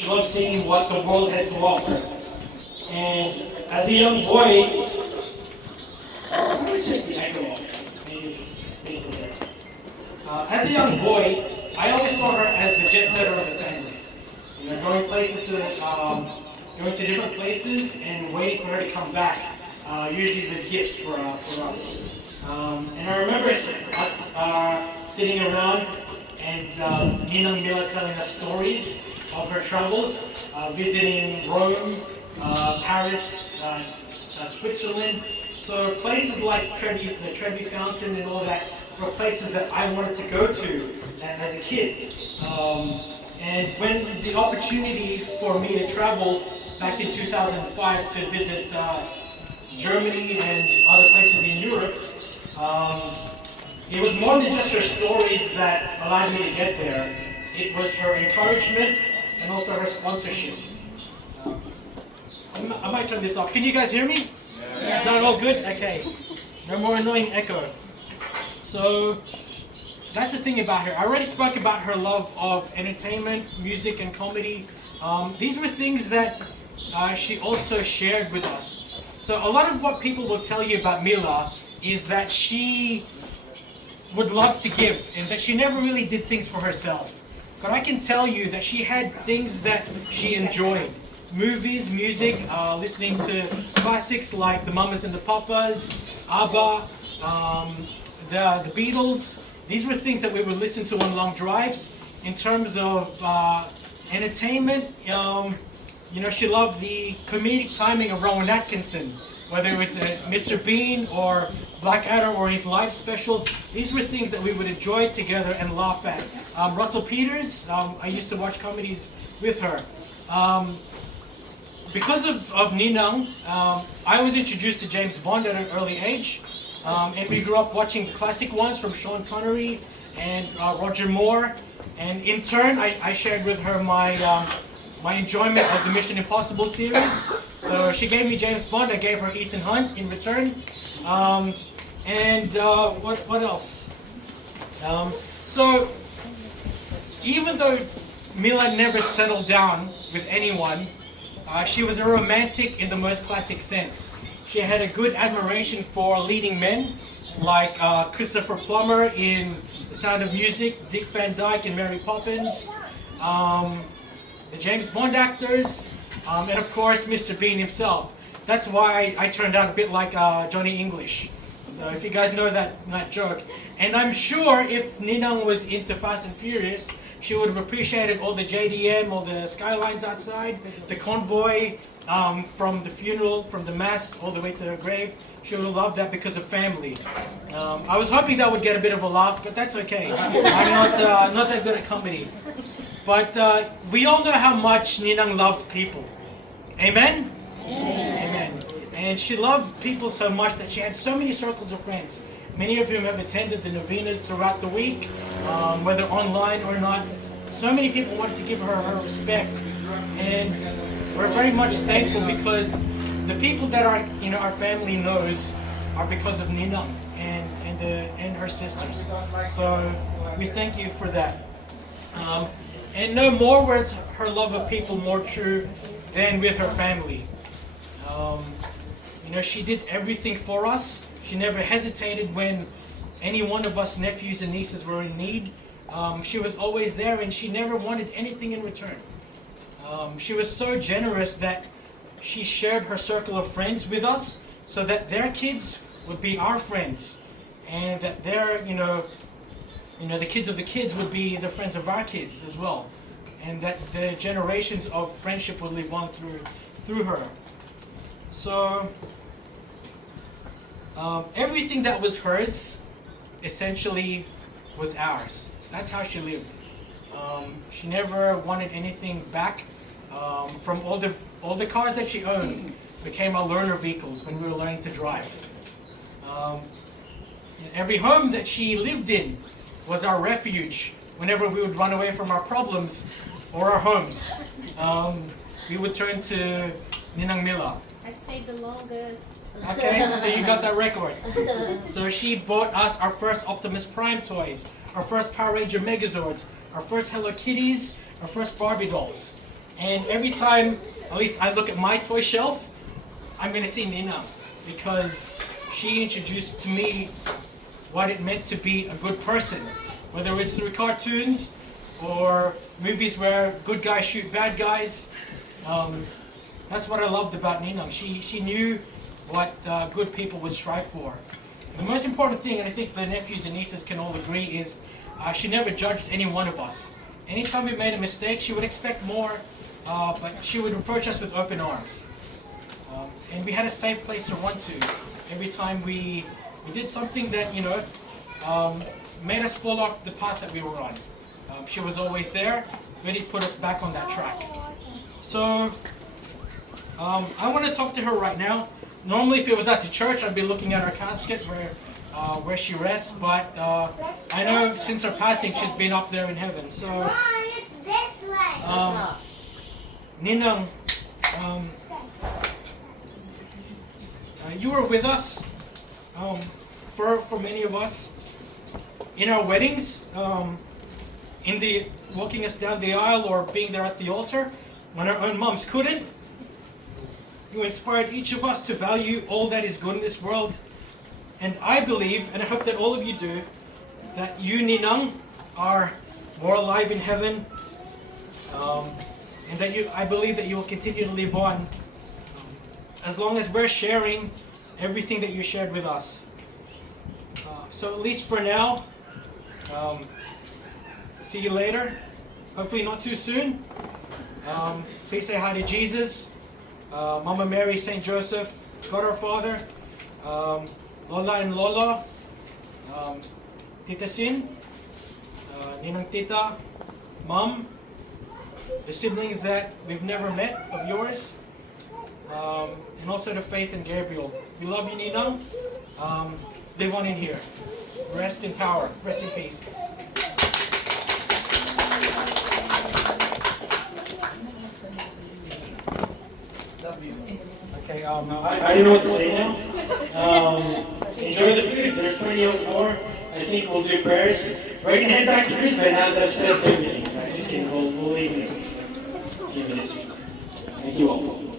She loved seeing what the world had to offer. And as a young boy, I'm going to take the echo off. Maybe just leave it there. As a young boy, I always saw her as the jet setter of the family. You know, going to different places and waiting for her to come back, usually with gifts for us. And I remember us sitting around and Ninang Mila telling us stories of her travels, visiting Rome, Paris, Switzerland. So places like the Trevi Fountain and all that were places that I wanted to go to as a kid. And when the opportunity for me to travel back in 2005 to visit Germany and other places in Europe, it was more than just her stories that allowed me to get there. It was her encouragement and also her sponsorship. I might turn this off. Can you guys hear me? Yeah. Is that all good? Okay. No more annoying echo. So that's the thing about her. I already spoke about her love of entertainment, music, and comedy. These were things that she also shared with us. So a lot of what people will tell you about Mila is that she would love to give and that she never really did things for herself. But I can tell you that she had things that she enjoyed. Movies, music, listening to classics like the Mamas and the Papas, ABBA, the Beatles. These were things that we would listen to on long drives. In terms of entertainment, you know, she loved the comedic timing of Rowan Atkinson, whether it was Mr. Bean or Blackadder or his live special. These were things that we would enjoy together and laugh at. Russell Peters, I used to watch comedies with her. Because of Ninang, I was introduced to James Bond at an early age. And we grew up watching the classic ones from Sean Connery and Roger Moore. And in turn, I shared with her my enjoyment of the Mission Impossible series. So she gave me James Bond, I gave her Ethan Hunt in return. What else? So even though Mila never settled down with anyone, she was a romantic in the most classic sense. She had a good admiration for leading men like Christopher Plummer in The Sound of Music, Dick Van Dyke in Mary Poppins, the James Bond actors, and of course Mr. Bean himself. That's why I turned out a bit like Johnny English. So if you guys know that joke. And I'm sure if Ninang was into Fast and Furious, she would have appreciated all the JDM, all the skylines outside, the convoy, from the funeral, from the mass, all the way to her grave. She would have loved that because of family. I was hoping that would get a bit of a laugh, but that's okay. I'm not that good at comedy. But we all know how much Ninang loved people. Amen? Amen. And she loved people so much that she had so many circles of friends. Many of whom have attended the novenas throughout the week, whether online or not. So many people wanted to give her respect. And we're very much thankful because the people that our family knows are because of Ninang and her sisters. So we thank you for that. And no more was her love of people more true than with her family. She did everything for us. She never hesitated when any one of us nephews and nieces were in need. She was always there and she never wanted anything in return. She was so generous that she shared her circle of friends with us so that their kids would be our friends. And that their, the kids of the kids would be the friends of our kids as well. And that the generations of friendship would live on through her. So, everything that was hers essentially was ours. That's how she lived. She never wanted anything back. From all the cars that she owned became our learner vehicles when we were learning to drive. Every home that she lived in was our refuge whenever we would run away from our problems or our homes. We would turn to Ninang Mila. I stayed the longest. Okay, so you got that record. So she bought us our first Optimus Prime toys, our first Power Ranger Megazords, our first Hello Kitties, our first Barbie dolls. And every time, at least I look at my toy shelf, I'm going to see Ninang, because she introduced to me what it meant to be a good person, whether it was through cartoons or movies where good guys shoot bad guys. That's what I loved about Ninang. She knew what good people would strive for. The most important thing, and I think the nephews and nieces can all agree, is she never judged any one of us. Anytime we made a mistake, she would expect more, but she would approach us with open arms. And we had a safe place to run to every time we did something that, made us fall off the path that we were on. She was always there, ready to put us back on that track. So, I want to talk to her right now. Normally, if it was at the church, I'd be looking at her casket where she rests, but I know since her passing, she's been up there in heaven. So, Ninang, you were with us for many of us in our weddings, in the walking us down the aisle or being there at the altar when our own moms couldn't. You inspired each of us to value all that is good in this world. And I believe, and I hope that all of you do, that you, Ninang, are more alive in heaven. And that I believe that you will continue to live on as long as we're sharing everything that you shared with us. So at least for now, see you later. Hopefully not too soon. Please say hi to Jesus, Mama Mary, Saint Joseph, God our Father, Lola and Lola, Tita Sin, Ninang Tita, Mom, the siblings that we've never met of yours, and also to Faith and Gabriel. We love you, Ninang. Live on in here. Rest in power. Rest in peace. Okay, I don't know what to say now. Enjoy the food. There's plenty of more. I think we'll do prayers. We're going to head back to Brisbane now that I've said everything. Just kidding. We'll leave in a few minutes. Thank you all.